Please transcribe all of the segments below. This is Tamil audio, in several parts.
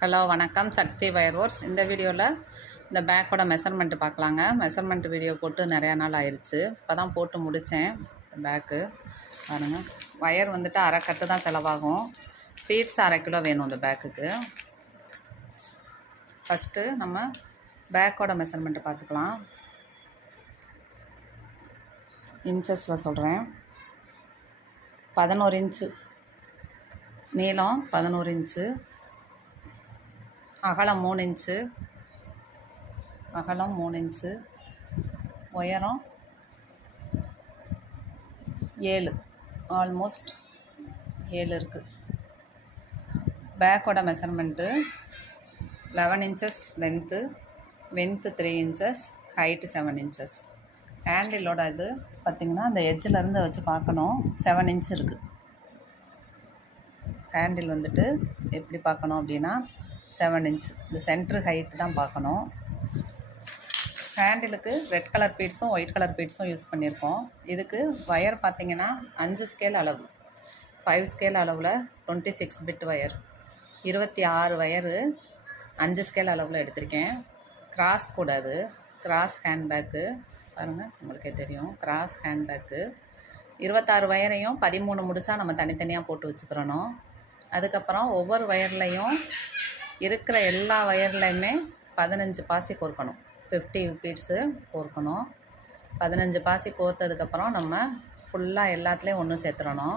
ஹலோ வணக்கம், சக்தி வயர் ஒர்க்ஸ். இந்த வீடியோவில் இந்த பேக்கோட மெஷர்மெண்ட்டு பார்க்கலாங்க. மெஷர்மெண்ட் வீடியோ போட்டு நிறையா நாள் ஆயிடுச்சு. இப்போ தான் போட்டு முடித்தேன் பேக்கு. பாருங்கள், வயர் வந்துட்டு அரை கட்டு தான் செலவாகும். பீட்ஸ் 1/2 கிலோ வேணும் இந்த பேக்குக்கு. ஃபஸ்ட்டு நம்ம பேக்கோட மெஷர்மெண்ட்டு பார்த்துக்கலாம். இன்ச்சஸில் சொல்கிறேன். 11 இன்ச்சு நீளம், 11 இன்ச்சு அகலம், 3 இன்ச்சு அகலம், 3 இன்ச்சு உயரம் 7, ஆல்மோஸ்ட் 7 இருக்குது. பேக்கோட measurement 11 inches length, width 3 inches, height 7 inches. ஹேண்டிலோட இது பார்த்திங்கன்னா அந்த எட்ஜிலேருந்து வச்சு பார்க்கணும். 7 இன்ச் இருக்குது. ஹேண்டில் வந்துட்டு எப்படி பார்க்கணும் அப்படின்னா 7 இன்ச். இந்த சென்ட்ரு ஹைட்டு தான் பார்க்கணும். ஹேண்டிலுக்கு ரெட் கலர் பீட்ஸும் ஒயிட் கலர் பீட்ஸும் யூஸ் பண்ணியிருக்கோம். இதுக்கு வயர் பார்த்திங்கன்னா 5 ஸ்கேல் அளவு, 5 ஸ்கேல் அளவில் 26 பிட் வயர், 26 வயரு 5 ஸ்கேல் அளவில் எடுத்திருக்கேன். கிராஸ் கூட, அது கிராஸ் ஹேண்ட்பேக்கு பாருங்கள், உங்களுக்கே தெரியும். கிராஸ் ஹேண்ட்பேக்கு 26 வயரையும் 13 முடித்தா நம்ம தனித்தனியாக போட்டு வச்சுக்கிறணும். அதுக்கப்புறம் ஒவ்வொரு வயர்லையும் இருக்கிற எல்லா வயர்லையுமே 15 பாசி கோர்க்கணும். 50 பீட்ஸு கோர்க்கணும். 15 பாசி கோர்த்ததுக்கப்புறம் நம்ம ஃபுல்லாக எல்லாத்துலேயும் ஒன்று சேர்த்துடணும்.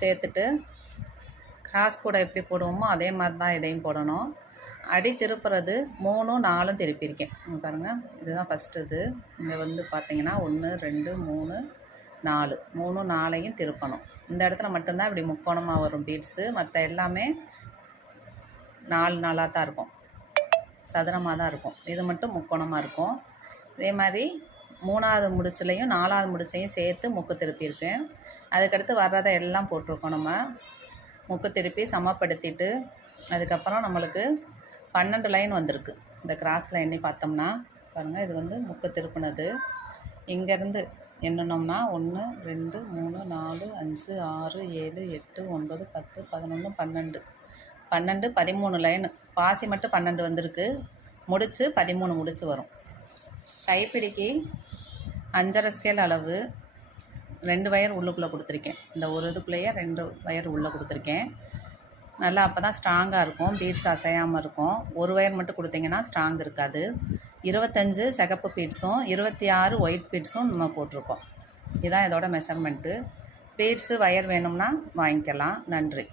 சேர்த்துட்டு கிராஸ் கூட எப்படி போடுவோமோ அதே மாதிரி தான் இதையும் போடணும். அடி திருப்புறது 3, 4 திருப்பியிருக்கேன். பாருங்கள், இதுதான் ஃபஸ்ட்டு. இது இங்கே வந்து பார்த்திங்கன்னா 1, 2, 3, 4, 3, 4ஐயும் திருப்பணும். இந்த இடத்துல மட்டும்தான் இப்படி முக்கோணமாக வரும் பீட்ஸு. மற்ற எல்லாமே 4 4ஆக தான் இருக்கும், சதுரமாக தான் இருக்கும். இது மட்டும் முக்கோணமாக இருக்கும். இதே மாதிரி 3ஆவது முடிச்சுலையும் 4ஆவது முடிச்சையும் சேர்த்து முக்கு திருப்பியிருக்கேன். அதுக்கடுத்து வர்றதை எல்லாம் போட்டிருக்கோம். நம்ம முக்கு திருப்பி சமப்படுத்திட்டு அதுக்கப்புறம் நம்மளுக்கு 12 லைன் வந்திருக்கு. இந்த கிராஸில் எண்ணி பார்த்தோம்னா பாருங்கள், இது வந்து முக்கு திருப்பினது. இங்கேருந்து எண்ணணும்னா 1, 2, 3, 4, 5, 6, 7, 8, 9, 10, 11, 12, 13 லைனு. பாசி மட்டும் 12 வந்திருக்கு. முடிச்சு 13 முடிச்சு வரும். கைப்பிடிக்கு 5.5 ஸ்கேல் அளவு 2 வயர் உள்ளுக்குள்ளே கொடுத்துருக்கேன். இந்த ஒரு இதுக்குள்ளேயே 2 வயர் உள்ளே கொடுத்துருக்கேன். நல்லா அப்போ தான் ஸ்ட்ராங்காக இருக்கும், பீட்ஸ் அசையாமல் இருக்கும். ஒரு வயர் மட்டும் கொடுத்தீங்கன்னா ஸ்ட்ராங் இருக்காது. 25 சிகப்பு பீட்ஸும் 26 ஒயிட் பீட்ஸும் நம்ம போட்டிருக்கோம். இதுதான் இதோட மெஷர்மெண்ட்டு. பீட்ஸு வயர் வேணும்னா வாங்கிக்கலாம். நன்றி.